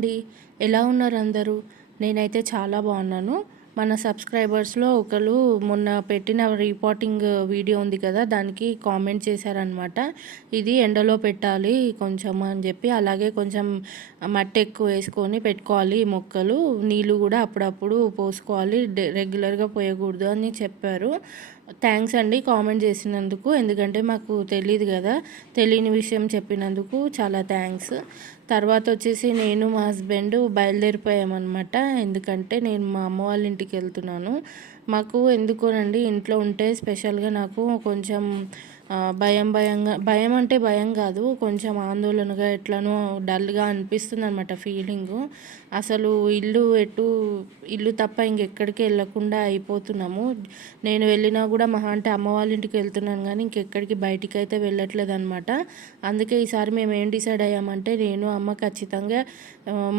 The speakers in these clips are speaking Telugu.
అండి. ఎలా ఉన్నారు అందరూ? నేనైతే చాలా బాగున్నాను. మన సబ్స్క్రైబర్స్‌లో ఒకళ్ళు మొన్న పెట్టిన రిపోర్టింగ్ వీడియో ఉంది కదా! దానికి కామెంట్ చేశారనమాట. ఇది ఎండలో పెట్టాలి కొంచెం అని చెప్పి, అలాగే కొంచెం మట్టి ఎక్కువ వేసుకొని పెట్టుకోవాలి ఈ మొక్కలు. నీళ్ళు కూడా అప్పుడప్పుడు పోసుకోవాలి. రెగ్యులర్‌గా పోయకూడదు అని చెప్పారు. థ్యాంక్స్ అండి కామెంట్ చేసినందుకు. ఎందుకంటే మాకు తెలీదు కదా! తెలియని విషయం చెప్పినందుకు చాలా థ్యాంక్స్. తర్వాత వచ్చేసి నేను మా హస్బెండ్ బయలుదేరిపోయామన్నమాట. ఎందుకంటే నేను మా అమ్మ వాళ్ళ ఇంటికి వెళ్తున్నాను. మాకు ఎందుకోనండి ఇంట్లో ఉంటే స్పెషల్గా నాకు కొంచెం భయం అంటే భయం కాదు, కొంచెం ఆందోళనగా ఎట్లనో డల్గా అనిపిస్తుంది అనమాట ఫీలింగు. అసలు ఇల్లు తప్ప ఇంకెక్కడికి వెళ్ళకుండా అయిపోతున్నాము. నేను వెళ్ళినా కూడా మహా అంటే అమ్మ వాళ్ళ ఇంటికి వెళ్తున్నాను కానీ ఇంకెక్కడికి బయటికి అయితే వెళ్ళట్లేదు అనమాట. అందుకే ఈసారి మేము ఏం డిసైడ్ అయ్యామంటే నేను అమ్మ ఖచ్చితంగా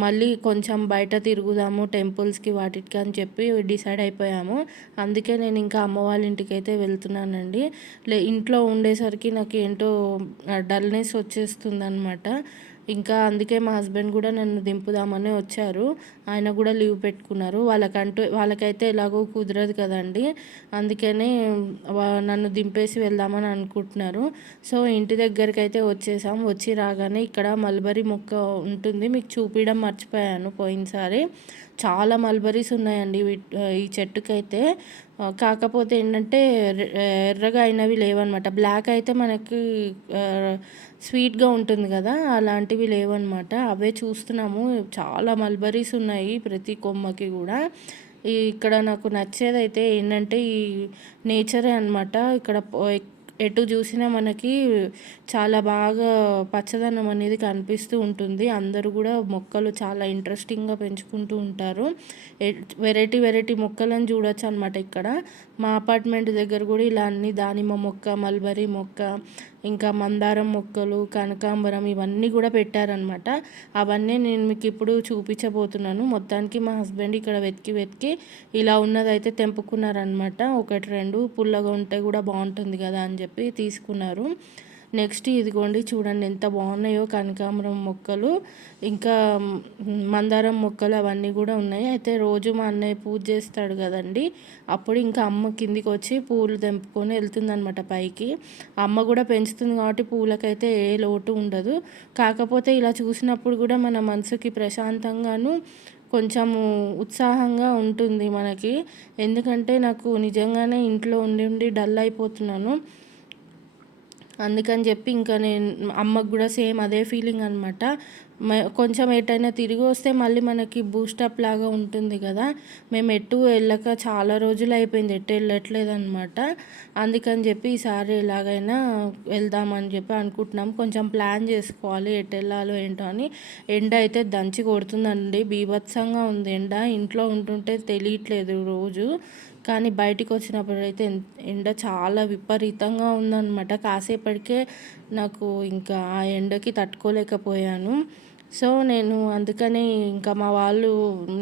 మళ్ళీ కొంచెం బయట తిరుగుదాము టెంపుల్స్కి వాటికి అని చెప్పి డిసైడ్ అయిపోయాము. అందుకే నేను ఇంకా అమ్మ వాళ్ళ ఇంటికి అయితే వెళ్తున్నానండి. ఇంట్లో ఉండేసరికి నాకు ఏంటో డల్నెస్ వచ్చేస్తుంది అనమాట. ఇంకా అందుకే మా హస్బెండ్ కూడా నన్ను దింపుదామని వచ్చారు. ఆయన కూడా లీవ్ పెట్టుకున్నారు. వాళ్ళకైతే ఎలాగో కుదరదు కదండి. అందుకనే నన్ను దింపేసి వెళ్దామని అనుకుంటున్నారు. సో ఇంటి దగ్గరికి అయితే వచ్చేసాం. వచ్చి రాగానే ఇక్కడ మల్బరీ మొక్క ఉంటుంది, మీకు చూపించడం మర్చిపోయాను పోయినసారి. చాలా మల్బరీస్ ఉన్నాయండి ఈ చెట్టుకైతే. కాకపోతే ఏంటంటే ఎర్రగా అయినవి లేవన్నమాట. బ్లాక్ అయితే మనకి స్వీట్గా ఉంటుంది కదా, అలాంటివి లేవన్నమాట. అవే చూస్తున్నాము. చాలా మల్బరీస్ ఉన్నాయి ప్రతి కొమ్మకి కూడా. ఇక్కడ నాకు నచ్చేదైతే ఏంటంటే ఈ నేచరే అనమాట. ఇక్కడ ఎటు చూసినా మనకి చాలా బాగా పచ్చదనం అనేది కనిపిస్తూ ఉంటుంది. అందరూ కూడా మొక్కలు చాలా ఇంట్రెస్టింగ్గా పెంచుకుంటూ ఉంటారు. వెరైటీ మొక్కలను చూడొచ్చు అనమాట ఇక్కడ. మా అపార్ట్మెంట్ దగ్గర కూడా ఇలా అన్ని దానిమ్మ మొక్క, మల్బరీ మొక్క, ఇంకా మందారం మొక్కలు, కనకాంబరం ఇవన్నీ కూడా పెట్టారనమాట. అవన్నీ నేను మీకు ఇప్పుడు చూపించబోతున్నాను. మొత్తానికి మా హస్బెండ్ ఇక్కడ వెతికి ఇలా ఉన్నదైతే తెంపుకున్నారనమాట. ఒకటి రెండు పుల్లగా ఉంటే కూడా బాగుంటుంది కదా అని చెప్పి తీసుకున్నారు. నెక్స్ట్ ఇదిగోండి చూడండి ఎంత బాగున్నాయో కనకాంబరం మొక్కలు, ఇంకా మందారం మొక్కలు అవన్నీ కూడా ఉన్నాయి. అయితే రోజు మా అన్నయ్య పూజ చేస్తాడు కదండి, అప్పుడు ఇంకా అమ్మ కిందికి వచ్చి పూలు తెంపుకొని వెళ్తుందనమాట పైకి. అమ్మ కూడా పెంచుతుంది కాబట్టి పూలకైతే ఏ లోటు ఉండదు. కాకపోతే ఇలా చూసినప్పుడు కూడా మన మనసుకి ప్రశాంతంగాను కొంచెము ఉత్సాహంగా ఉంటుంది మనకి. ఎందుకంటే నాకు నిజంగానే ఇంట్లో ఉండి డల్ అయిపోతున్నాను. అందుకని చెప్పి ఇంకా నేను అమ్మకు కూడా సేమ్ అదే ఫీలింగ్ అనమాట. కొంచెం ఎటైనా తిరిగి వస్తే మళ్ళీ మనకి బూస్టప్ లాగా ఉంటుంది కదా. మేము ఎటు వెళ్ళక చాలా రోజులు అయిపోయింది, ఎటు వెళ్ళట్లేదు అనమాట. అందుకని చెప్పి ఈసారి ఎలాగైనా వెళ్దామని చెప్పి అనుకుంటున్నాం. కొంచెం ప్లాన్ చేసుకోవాలి ఎటు వెళ్ళాలో ఏంటో అని. ఎండ అయితే దంచి కొడుతుందండి, బీభత్సంగా ఉంది ఎండ. ఇంట్లో ఉంటుంటే తెలియట్లేదు రోజు, కానీ బయటికి వచ్చినప్పుడు అయితే ఎండ చాలా విపరీతంగా ఉందన్నమాట. కాసేపటికే నాకు ఇంకా ఆ ఎండకి తట్టుకోలేకపోయాను. సో నేను అందుకని ఇంకా మా వాళ్ళు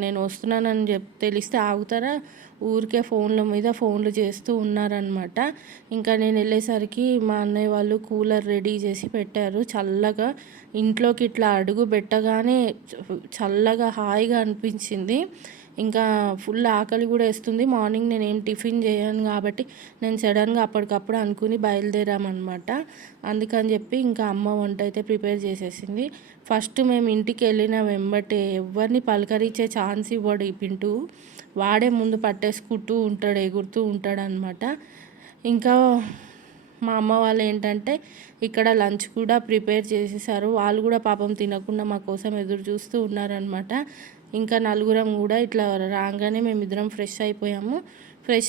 నేను వస్తున్నానని తెలిస్తే ఆగుతారా, ఊరికే ఫోన్ల మీద ఫోన్లు చేస్తూ ఉన్నారనమాట. ఇంకా నేను వెళ్ళేసరికి మా అన్నయ్య వాళ్ళు కూలర్ రెడీ చేసి పెట్టారు చల్లగా. ఇంట్లోకి ఇట్లా అడుగు పెట్టగానే చల్లగా హాయిగా అనిపించింది. ఇంకా ఫుల్ ఆకలి కూడా వేస్తుంది. మార్నింగ్ నేను ఏం టిఫిన్ చేయను కాబట్టి నేను సడన్గా అప్పటికప్పుడు అనుకుని బయలుదేరామన్నమాట. అందుకని చెప్పి ఇంకా అమ్మ వంట అయితే ప్రిపేర్ చేసేసింది. ఫస్ట్ మేము ఇంటికి వెళ్ళిన వెంబటే ఎవరిని పలకరించే ఛాన్స్ ఇవ్వడు ఈ పింటూ. వాడే ముందు పట్టేసుకుంటూ ఉంటాడు, ఎగురుతూ ఉంటాడు అనమాట. ఇంకా మా అమ్మ వాళ్ళు ఏంటంటే ఇక్కడ లంచ్ కూడా ప్రిపేర్ చేసేసారు. వాళ్ళు కూడా పాపం తినకుండా మా కోసం ఎదురు చూస్తూ ఉన్నారనమాట. ఇంకా నలుగురం కూడా ఇట్లా రాగానే మేమిద్దరం ఫ్రెష్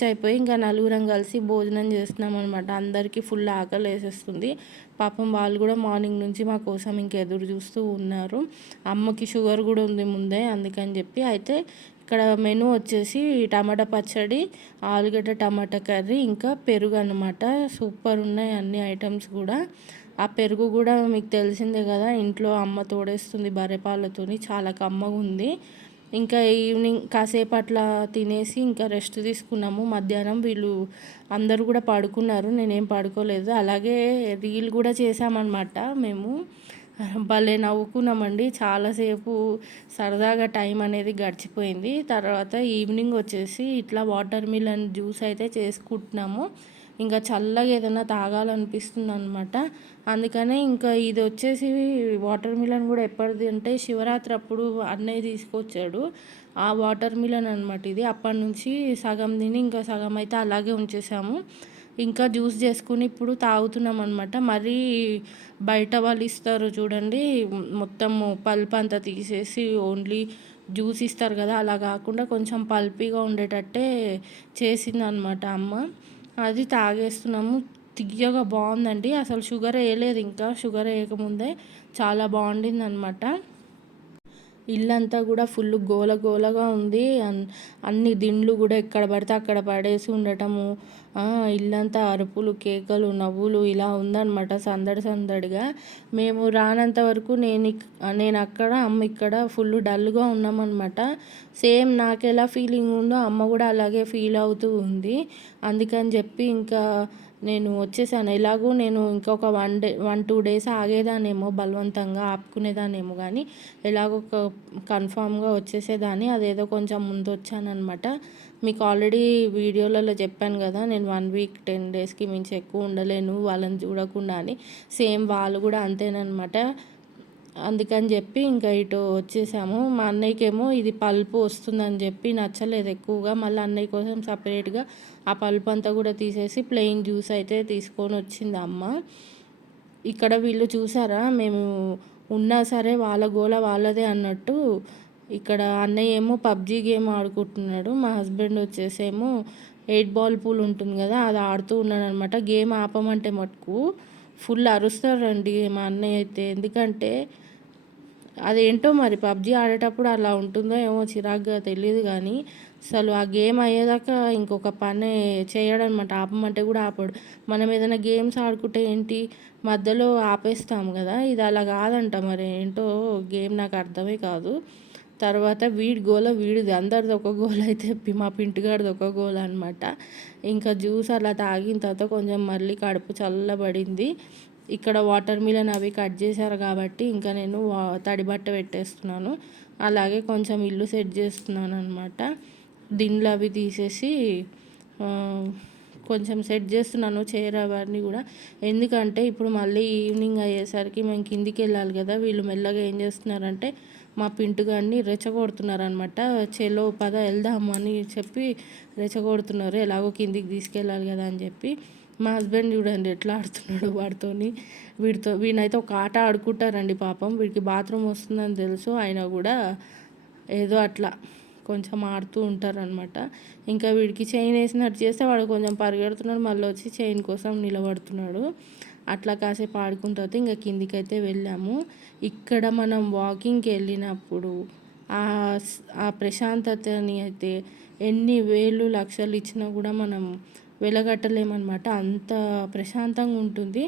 అయిపోయి ఇంకా నలుగురం కలిసి భోజనం చేస్తున్నాం అనమాట. అందరికీ ఫుల్ ఆకలి వేసేస్తుంది. పాపం వాళ్ళు కూడా మార్నింగ్ నుంచి మా కోసం ఇంక ఎదురు చూస్తూ ఉన్నారు. అమ్మకి షుగర్ కూడా ఉంది ముందే, అందుకని చెప్పి. అయితే ఇక్కడ మెనూ వచ్చేసి టమాటా పచ్చడి, ఆలుగడ్డ టమాటా కర్రీ, ఇంకా పెరుగు అనమాట. సూపర్ ఉన్నాయి అన్ని ఐటమ్స్ కూడా. ఆ పెరుగు కూడా మీకు తెలిసిందే కదా, ఇంట్లో అమ్మ తోడేస్తుంది బర్రెపాలతోని, చాలా కమ్మగా ఉంది. ఇంకా ఈవినింగ్ కాసేపు అట్లా తినేసి ఇంకా రెస్ట్ తీసుకున్నాము. మధ్యాహ్నం వీళ్ళు అందరూ కూడా పడుకున్నారు, నేనేం పడుకోలేదు. అలాగే రీల్ కూడా చేసామన్నమాట మేము. భలే నవ్వుకున్నామండి. చాలాసేపు సరదాగా టైం అనేది గడిచిపోయింది. తర్వాత ఈవినింగ్ వచ్చేసి ఇట్లా వాటర్ మిలన్ జ్యూస్ అయితే చేసుకుంటున్నాము. ఇంకా చల్లగా ఏదైనా తాగాలనిపిస్తుందనమాట. అందుకనే ఇంకా ఇది వచ్చేసి వాటర్ మిలన్ కూడా ఎప్పటిది అంటే శివరాత్రి అప్పుడు అన్నయ్య తీసుకొచ్చాడు. ఆ వాటర్ మిలన్ అనమాట ఇది. అప్పటి నుంచి సగం తిని ఇంకా సగం అయితే అలాగే ఉంచేసాము. ఇంకా జ్యూస్ చేసుకుని ఇప్పుడు తాగుతున్నాం అనమాట. మరీ బయట వాళ్ళు ఇస్తారు చూడండి, మొత్తము పల్ప్ అంతా తీసేసి ఓన్లీ జ్యూస్ ఇస్తారు కదా, అలా కాకుండా కొంచెం పల్పీగా ఉండేటట్టే చేసిందనమాట అమ్మ. అది తాగేస్తున్నాము. తియ్యగా బాగుందండి. అసలు షుగర్ వేయలేదు, ఇంకా షుగర్ వేయకముందే చాలా బాగుండింది అనమాట. ఇల్లంతా కూడా ఫుల్ గోల గోలగా ఉంది. అన్ని దిండ్లు కూడా ఎక్కడ పడితే అక్కడ పడేసి ఉండటము, ఇల్లంతా అరుపులు, కేకలు, నవ్వులు ఇలా ఉందన్నమాట, సందడి సందడిగా. మేము రానంత వరకు నేను అక్కడ, అమ్మ ఇక్కడ ఫుల్ డల్గా ఉన్నామన్నమాట. సేమ్ నాకు ఎలా ఫీలింగ్ ఉందో అమ్మ కూడా అలాగే ఫీల్ అవుతూ ఉంది. అందుకని చెప్పి ఇంకా నేను వచ్చేసాను. ఎలాగో నేను ఇంకొక 1-2 డేస్ ఆగేదాన్నేమో, బలవంతంగా ఆపుకునేదాన్నేమో, కానీ ఎలాగో కన్ఫామ్గా వచ్చేసేదాన్ని. అదేదో కొంచెం ముందు వచ్చానమాట. మీకు ఆల్రెడీ వీడియోలలో చెప్పాను కదా, నేను 1 వీక్ 10 డేస్కి మించి ఎక్కువ ఉండలేను వాళ్ళని చూడకుండా అని. సేమ్ వాళ్ళు కూడా అంతేనమాట. అందుకని చెప్పి ఇంకా ఇటు వచ్చేసాము. మా అన్నయ్యకేమో ఇది పల్పు వస్తుందని చెప్పి నచ్చలేదు ఎక్కువగా. మళ్ళీ అన్నయ్య కోసం సపరేట్గా ఆ పల్పు అంతా కూడా తీసేసి ప్లెయిన్ జ్యూస్ అయితే తీసుకొని వచ్చింది అమ్మ. ఇక్కడ వీళ్ళు చూసారా, మేము ఉన్నా సరే వాళ్ళ గోల వాళ్ళదే అన్నట్టు. ఇక్కడ అన్నయ్య ఏమో పబ్జీ గేమ్ ఆడుకుంటున్నాడు, మా హస్బెండ్ వచ్చేసేమో 8 బాల్ పూల్ ఉంటుంది కదా, అది ఆడుతూ ఉన్నాడు అనమాట. గేమ్ ఆపమంటే మటుకు ఫుల్ అరుస్తారండి మా అన్నయ్య అయితే. ఎందుకంటే అదేంటో మరి పబ్జీ ఆడేటప్పుడు అలా ఉంటుందో ఏమో, చిరాగ్గా తెలియదు కానీ అసలు ఆ గేమ్ అయ్యేదాకా ఇంకొక పని చేయడనమాట. ఆపమంటే కూడా ఆపడు. మనం ఏదైనా గేమ్స్ ఆడుకుంటే ఏంటి మధ్యలో ఆపేస్తాము కదా, ఇది అలా కాదంట. మరి ఏంటో గేమ్ నాకు అర్థమే కాదు. తర్వాత వీడి గోల వీడిది, అందరిది ఒక గోల అయితే మా పింటిగాడిది ఒక గోల అనమాట. ఇంకా జ్యూస్ అలా తాగిన తర్వాత కొంచెం మళ్ళీ కడుపు చల్లబడింది. ఇక్కడ వాటర్ మిలన్ అవి కట్ చేశారు కాబట్టి ఇంకా నేను తడి బట్ట పెట్టేస్తున్నాను. అలాగే కొంచెం ఇల్లు సెట్ చేస్తున్నాను అనమాట. దిండ్లు అవి తీసేసి కొంచెం సెట్ చేస్తున్నాను, చైర్ అవన్నీ కూడా. ఎందుకంటే ఇప్పుడు మళ్ళీ ఈవినింగ్ అయ్యేసరికి మేము కిందికి వెళ్ళాలి కదా. వీళ్ళు మెల్లగా ఏం చేస్తున్నారంటే మా పింటుగాన్ని రెచ్చగొడుతున్నారనమాట. చెలో పద వెళ్దాము అని చెప్పి రెచ్చగొడుతున్నారు, ఎలాగో కిందికి తీసుకెళ్ళాలి కదా అని చెప్పి. మా హస్బెండ్ చూడండి ఎట్లా ఆడుతున్నాడు వీడినైతే ఒక ఆట ఆడుకుంటారండి పాపం. వీడికి బాత్రూమ్ వస్తుందని తెలుసు అయినా కూడా ఏదో అట్లా కొంచెం ఆడుతూ ఉంటారనమాట. ఇంకా వీడికి చైన్ వేసినట్టు చేస్తే వాడు కొంచెం పరిగెడుతున్నాడు, మళ్ళీ వచ్చి చైన్ కోసం నిలబడుతున్నాడు. అట్లా కాసేపు ఆడుకున్న తర్వాత ఇంకా కిందికి అయితే వెళ్ళాము. ఇక్కడ మనం వాకింగ్కి వెళ్ళినప్పుడు ఆ ప్రశాంతతని అయితే ఎన్ని వేలు లక్షలు ఇచ్చినా కూడా మనం వెలగట్టలేమన్నమాట. అంత ప్రశాంతంగా ఉంటుంది.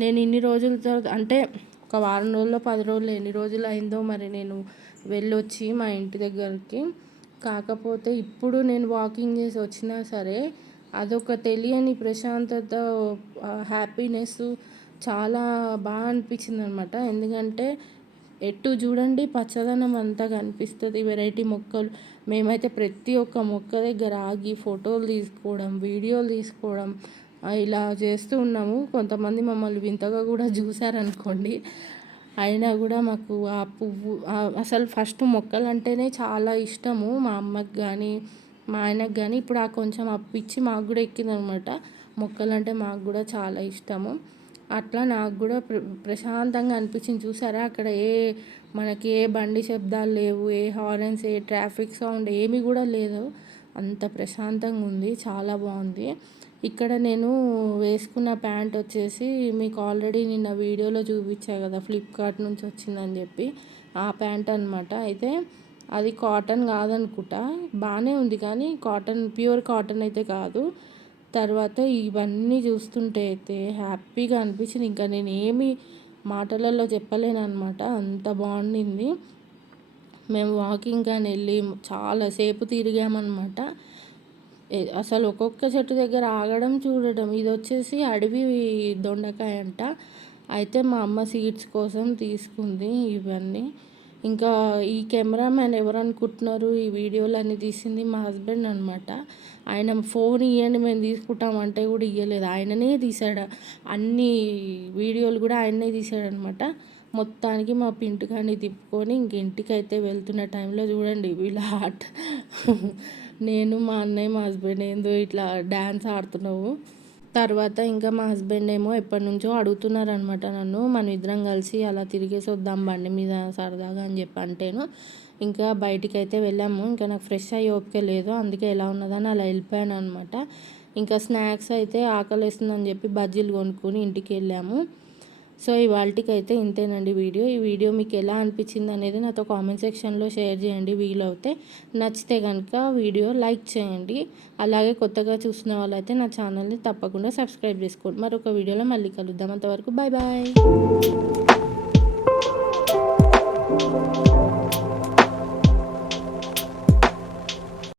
నేను ఇన్ని రోజుల తర్వాత అంటే ఒక వారం రోజుల్లో 10 రోజులు ఎన్ని రోజులు అయిందో మరి నేను వెళ్ళొచ్చి మా ఇంటి దగ్గరికి. కాకపోతే ఇప్పుడు నేను వాకింగ్ చేసి వచ్చినా సరే అదొక తెలియని ప్రశాంతత, హ్యాపీనెస్ చాలా బాగా అనిపించింది అనమాట. ఎందుకంటే ఎటు చూడండి పచ్చదనం అంతా కనిపిస్తుంది, వెరైటీ మొక్కలు. మేమైతే ప్రతి ఒక్క మొక్క దగ్గర ఆగి ఫోటోలు తీసుకోవడం, వీడియోలు తీసుకోవడం ఇలా చేస్తూ ఉన్నాము. కొంతమంది మమ్మల్ని వింతగా కూడా చూసారనుకోండి. అయినా కూడా మాకు ఆ పువ్వు అసలు ఫస్ట్ మొక్కలు అంటేనే చాలా ఇష్టము మా అమ్మకి కానీ మా ఆయనకు కానీ. ఇప్పుడు ఆ కొంచెం ఆ పిచ్చి మాకు కూడా ఎక్కిందనమాట. మొక్కలంటే మాకు కూడా చాలా ఇష్టము. అట్లా నాకు కూడా ప్రశాంతంగా అనిపించింది. చూసారా అక్కడ మనకి ఏ బండి శబ్దాలు లేవు, ఏ హార్న్స్, ఏ ట్రాఫిక్ సౌండ్ ఏమీ కూడా లేదు. అంత ప్రశాంతంగా ఉంది, చాలా బాగుంది. ఇక్కడ నేను వేసుకున్న ప్యాంట్ వచ్చేసి మీకు ఆల్రెడీ నిన్న వీడియోలో చూపించా కదా, ఫ్లిప్కార్ట్ నుంచి వచ్చిందని చెప్పి, ఆ ప్యాంట్ అనమాట. అయితే అది కాటన్ కాదనుకుంటా, బాగానే ఉంది కానీ కాటన్, ప్యూర్ కాటన్ అయితే కాదు. తర్వాత ఇవన్నీ చూస్తుంటే అయితే హ్యాపీగా అనిపించింది. ఇంకా నేను ఏమి మాటలలో చెప్పలేను అనమాట, అంత బాగుండింది. మేము వాకింగ్ కానీ వెళ్ళి చాలాసేపు తిరిగామన్నమాట. అసలు ఒక్కొక్క చెట్టు దగ్గర ఆగడం చూడడం. ఇది వచ్చేసి అడవి దొండకాయ అంట. అయితే మా అమ్మ సీడ్స్ కోసం తీసుకుంది ఇవన్నీ. ఇంకా ఈ కెమెరామ్యాన్ ఎవరు అనుకుంటున్నారు, ఈ వీడియోలన్నీ తీసింది మా హస్బెండ్ అనమాట. ఆయన ఫోన్ ఇవ్వండి మేము తీసుకుంటామంటే కూడా ఇవ్వలేదు, ఆయననే తీసాడు. అన్ని వీడియోలు కూడా ఆయననే తీసాడనమాట. మొత్తానికి మా పింటుగాన్ని తిప్పుకొని ఇంక ఇంటికైతే వెళ్తున్న టైంలో చూడండి వీళ్ళ ఆట. నేను మా అన్నయ్య మా హస్బెండ్ ఏందో ఇట్లా డ్యాన్స్ ఆడుతున్నావు. తర్వాత ఇంకా మా హస్బెండ్ ఏమో ఎప్పటి నుంచో అడుగుతున్నారనమాట నన్ను, మనం ఇద్దరం కలిసి అలా తిరిగేసి వద్దాం బండి మీద సరదాగా అని చెప్పి అంటేను ఇంకా బయటికి అయితే వెళ్ళాము. ఇంకా నాకు ఫ్రెష్ అయ్యి ఓపిక లేదు, అందుకే ఎలా ఉన్నదని అలా వెళ్ళిపోయాను అనమాట. ఇంకా స్నాక్స్ అయితే ఆకలిస్తుందని చెప్పి బజ్జీలు కొనుక్కొని ఇంటికి వెళ్ళాము. సో ఇవాళకి అయితే ఇంతేనండి వీడియో. ఈ వీడియో మీకు ఎలా అనిపించింది అనేది నాతో కామెంట్ సెక్షన్లో షేర్ చేయండి వీలవుతే. నచ్చితే కనుక వీడియో లైక్ చేయండి. అలాగే కొత్తగా చూసిన వాళ్ళైతే నా ఛానల్ని తప్పకుండా సబ్స్క్రైబ్ చేసుకోండి. మరొక వీడియోలో మళ్ళీ కలుద్దాం. అంతవరకు బాయ్ బాయ్.